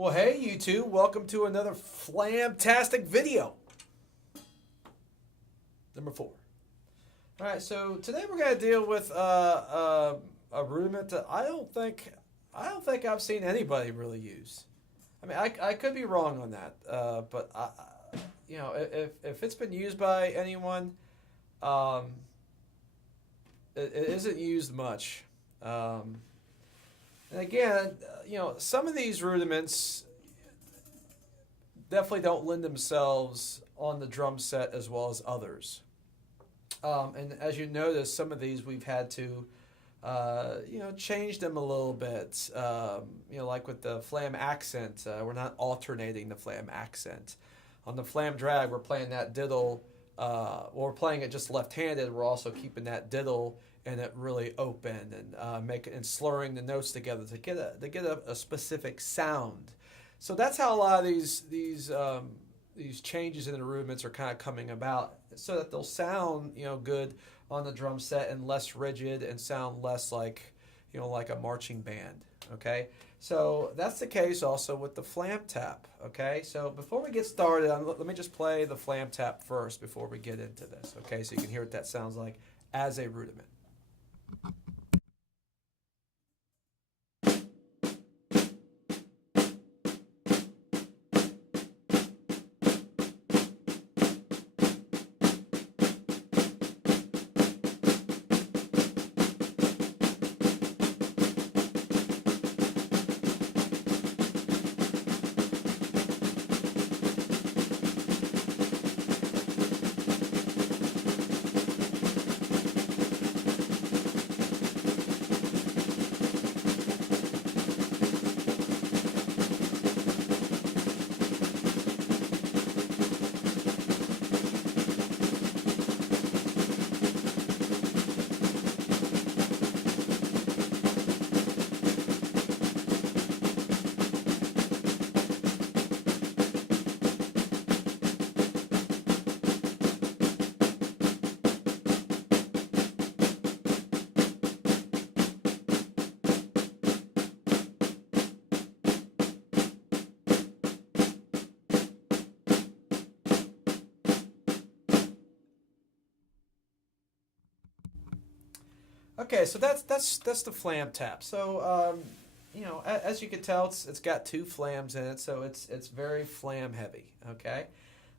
Well, hey, YouTube, welcome to another Flamtastic video. Number 4. All right, so today we're going to deal with a rudiment that I don't think I've seen anybody really use. I mean, I could be wrong on that, but if it's been used by anyone, it isn't used much. And again, some of these rudiments definitely don't lend themselves on the drum set as well as others. And as you notice, some of these we've had to, change them a little bit. Like with the Flam accent, we're not alternating the Flam accent. On the Flam drag, we're playing that diddle. We're playing it just left-handed. We're also keeping that diddle and it really open and slurring the notes together to get a specific sound. So that's how a lot of these changes in the rudiments are kind of coming about, so that they'll sound good on the drum set and less rigid and sound less like like a marching band. Okay, so that's the case also with the Flam tap. Okay, so before we get started, let me just play the Flam tap first before we get into this. Okay, so you can hear what that sounds like as a rudiment. Okay, so that's the Flam tap. So as you can tell, it's got 2 flams in it, so it's very Flam heavy. Okay,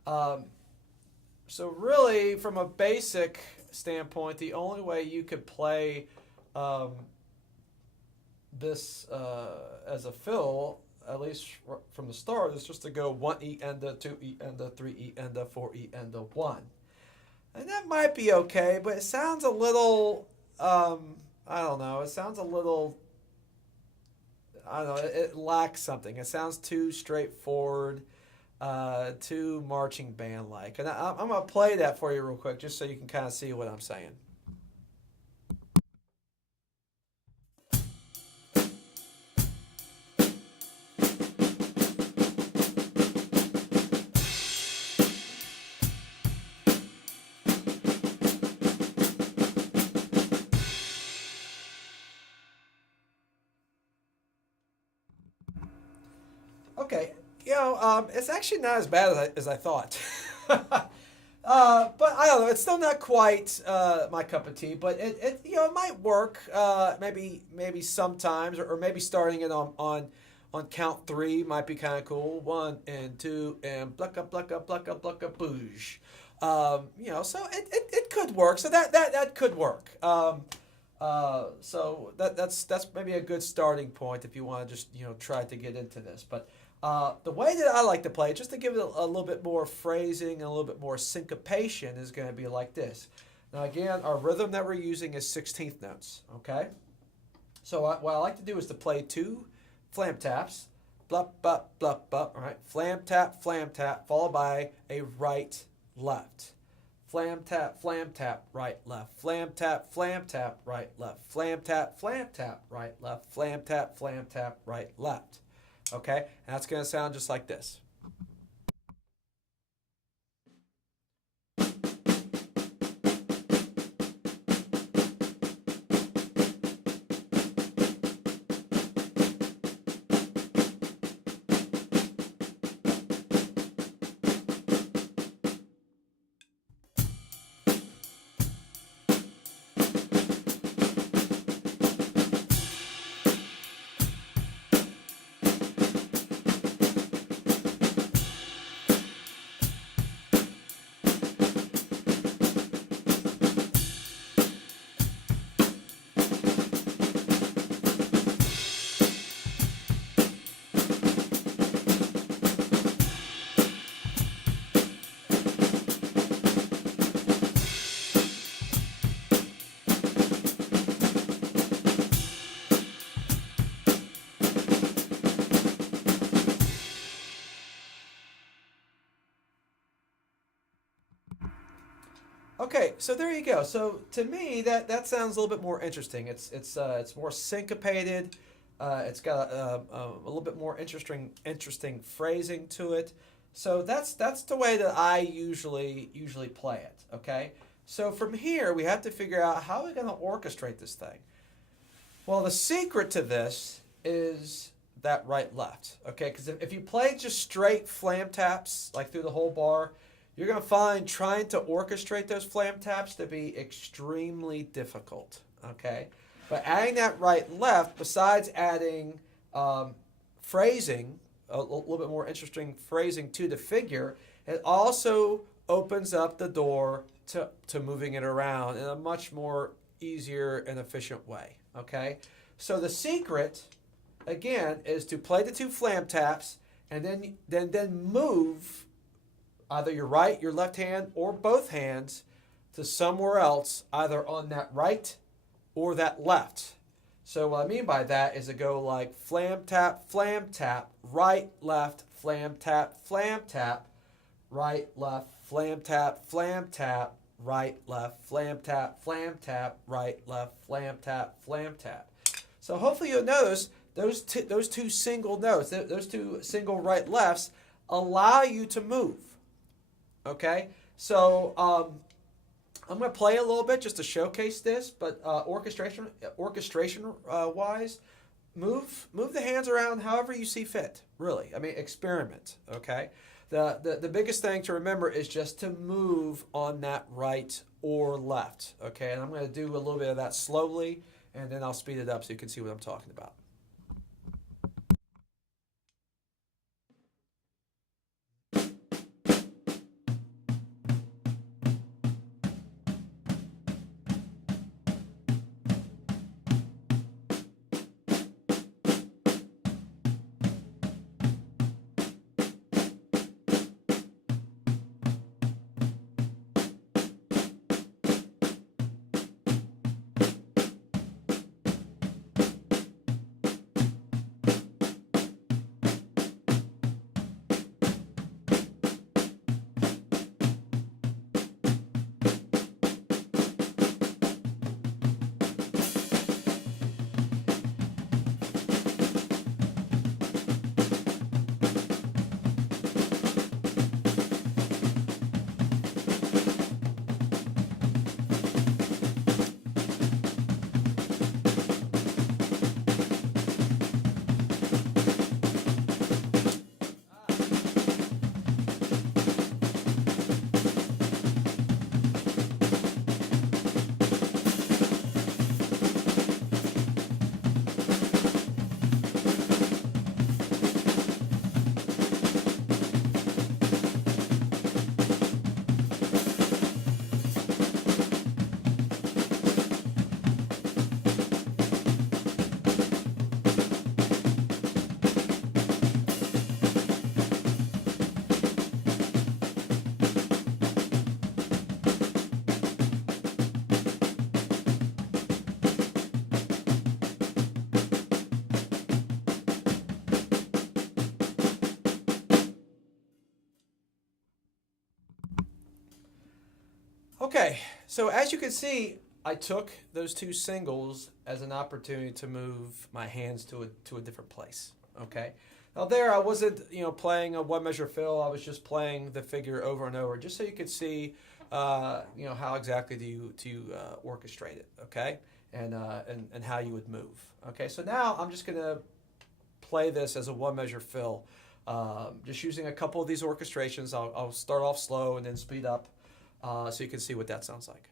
so really from a basic standpoint, the only way you could play this as a fill, at least from the start, is just to go 1 E enda, 2 E enda, 3 E enda, 4 E enda, 1, and that might be okay, but it sounds a little. I don't know. It sounds a little. I don't know. It lacks something. It sounds too straightforward, too marching band like. And I'm gonna play that for you real quick, just so you can kind of see what I'm saying. Okay, it's actually not as bad as I thought. But I don't know. It's still not quite my cup of tea. But it might work. Maybe sometimes, or maybe starting it on count 3 might be kind of cool. 1 and 2 and plucka plucka plucka plucka boosh. So it could work. So that could work. So that's maybe a good starting point if you want to just try to get into this. But the way that I like to play, just to give it a little bit more phrasing and a little bit more syncopation, is going to be like this. Now again, our rhythm that we're using is 16th notes. Okay. So what I like to do is to play 2 Flam taps, blup blup blup blup. All right, Flam tap, followed by a right left. Flam tap, right, left. Flam tap, right, left. Flam tap, right, left. Flam tap, right, left. Okay, and that's going to sound just like this. Okay, so there you go. So to me, that sounds a little bit more interesting. It's more syncopated. It's got a little bit more interesting phrasing to it. So that's the way that I usually play it. Okay. So from here, we have to figure out how we're going to orchestrate this thing. Well, the secret to this is that right left. Okay, because if you play just straight flam taps like through the whole bar, you're going to find trying to orchestrate those flam taps to be extremely difficult, okay? But adding that right left, besides adding phrasing, a little bit more interesting phrasing to the figure, it also opens up the door to moving it around in a much more easier and efficient way, okay? So the secret, again, is to play the two flam taps and then move either your left hand, or both hands to somewhere else, either on that right or that left. So what I mean by that is to go like flam tap, right, left, flam tap, right, left, flam tap, right, left, flam tap, right, left, flam tap. So hopefully you'll notice those two single notes, those two single right lefts allow you to move. Okay, so I'm going to play a little bit just to showcase this, but orchestration wise, move the hands around however you see fit. Really, I mean, experiment. Okay, the biggest thing to remember is just to move on that right or left. Okay, and I'm going to do a little bit of that slowly, and then I'll speed it up so you can see what I'm talking about. Okay, so as you can see, I took those two singles as an opportunity to move my hands to a different place. Okay, now there I wasn't playing a one measure fill. I was just playing the figure over and over, just so you could see how exactly do you orchestrate it. Okay, and how you would move. Okay, so now I'm just gonna play this as a one measure fill, just using a couple of these orchestrations. I'll start off slow and then speed up. So you can see what that sounds like.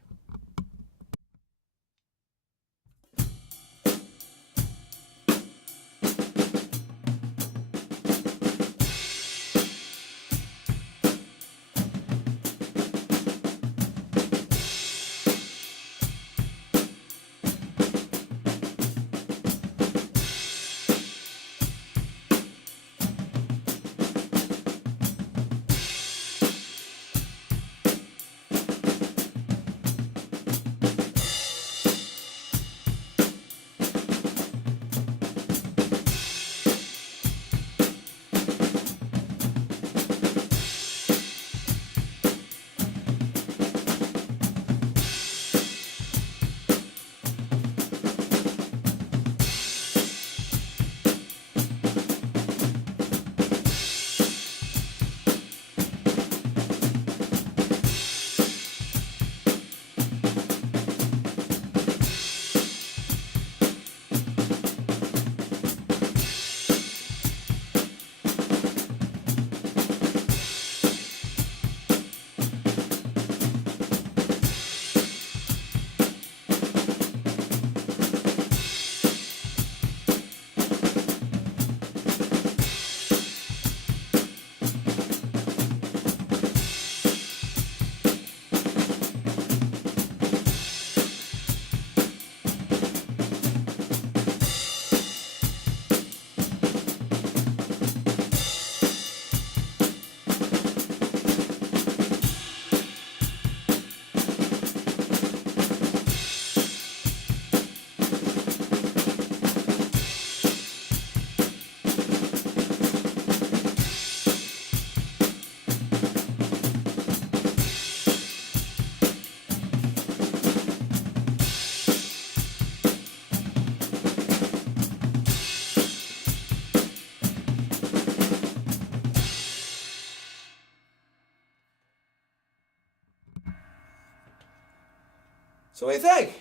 So what do you think?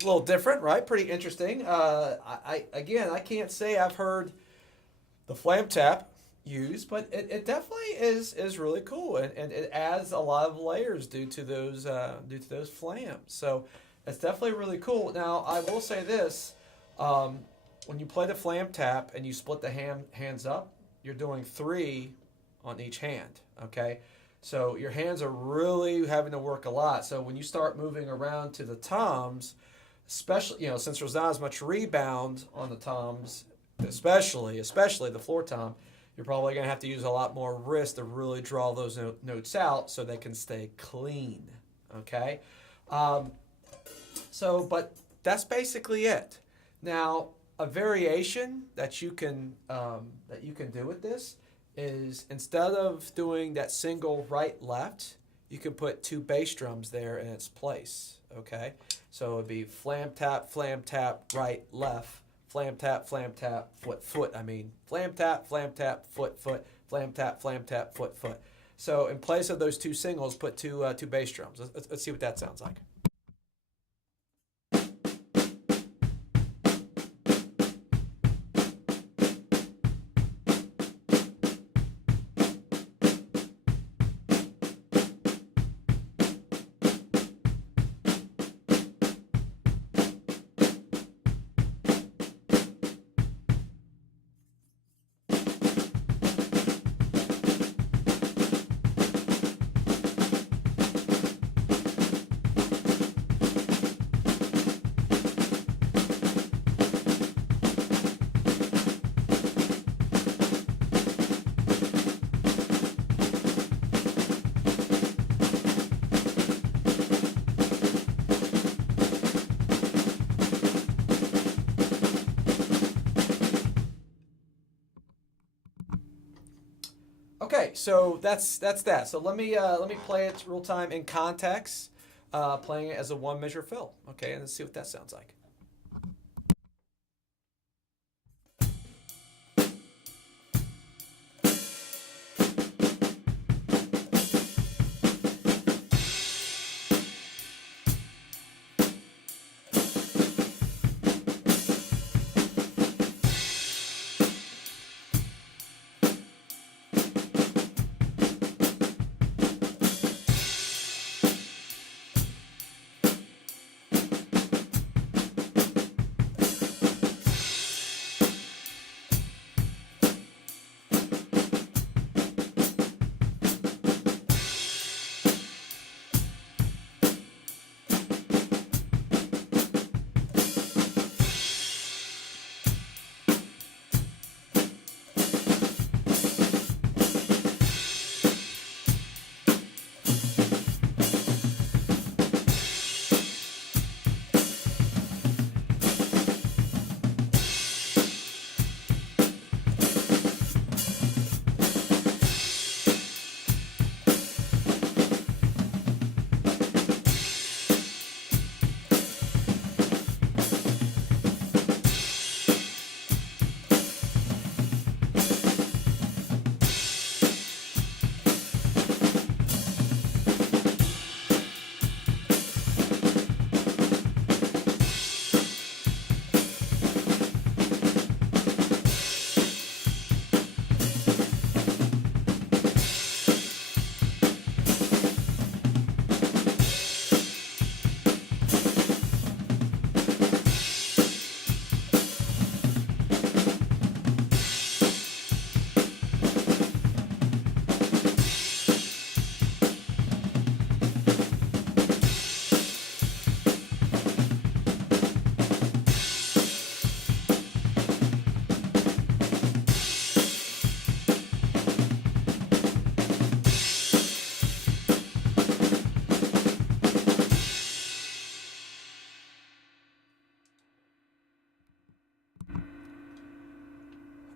A little different, right? Pretty interesting. Again, I can't say I've heard the Flam tap used, but it definitely is really cool, and it adds a lot of layers due to those flams. So it's definitely really cool. Now I will say this: when you play the Flam tap and you split the hands up, you're doing 3 on each hand. Okay, so your hands are really having to work a lot. So when you start moving around to the toms, especially since there's not as much rebound on the toms, especially the floor tom, you're probably going to have to use a lot more wrist to really draw those notes out so they can stay clean. Okay, but that's basically it. Now, a variation that you can do with this is, instead of doing that single right left, you can put 2 bass drums there in its place. Okay, so it'd be flam tap, right left, flam tap, foot. I mean, flam tap, foot, flam tap, foot. So in place of those 2 singles, put 2 bass drums. Let's see what that sounds like. Okay, so that's that. So let me play it real time in context, playing it as a 1 measure fill. Okay, and let's see what that sounds like.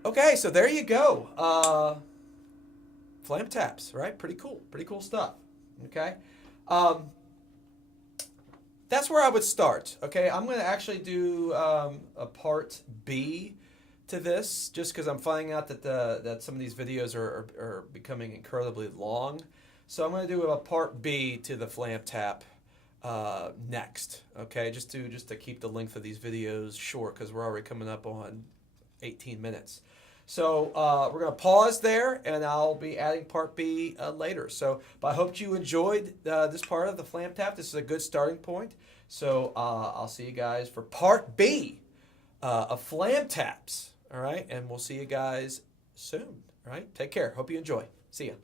Okay, so there you go. Flam taps, right? Pretty cool stuff. Okay, um, that's where I would start. Okay, I'm going to actually do a part B to this, just because I'm finding out that some of these videos are becoming incredibly long. So I'm going to do a part B to the Flam tap next. Okay, just to keep the length of these videos short because we're already coming up on 18 minutes. So we're going to pause there, and I'll be adding part B later. But I hope you enjoyed this part of the Flam Tap. This is a good starting point. So I'll see you guys for part B of Flam Taps. All right, and we'll see you guys soon. All right, take care. Hope you enjoy. See ya.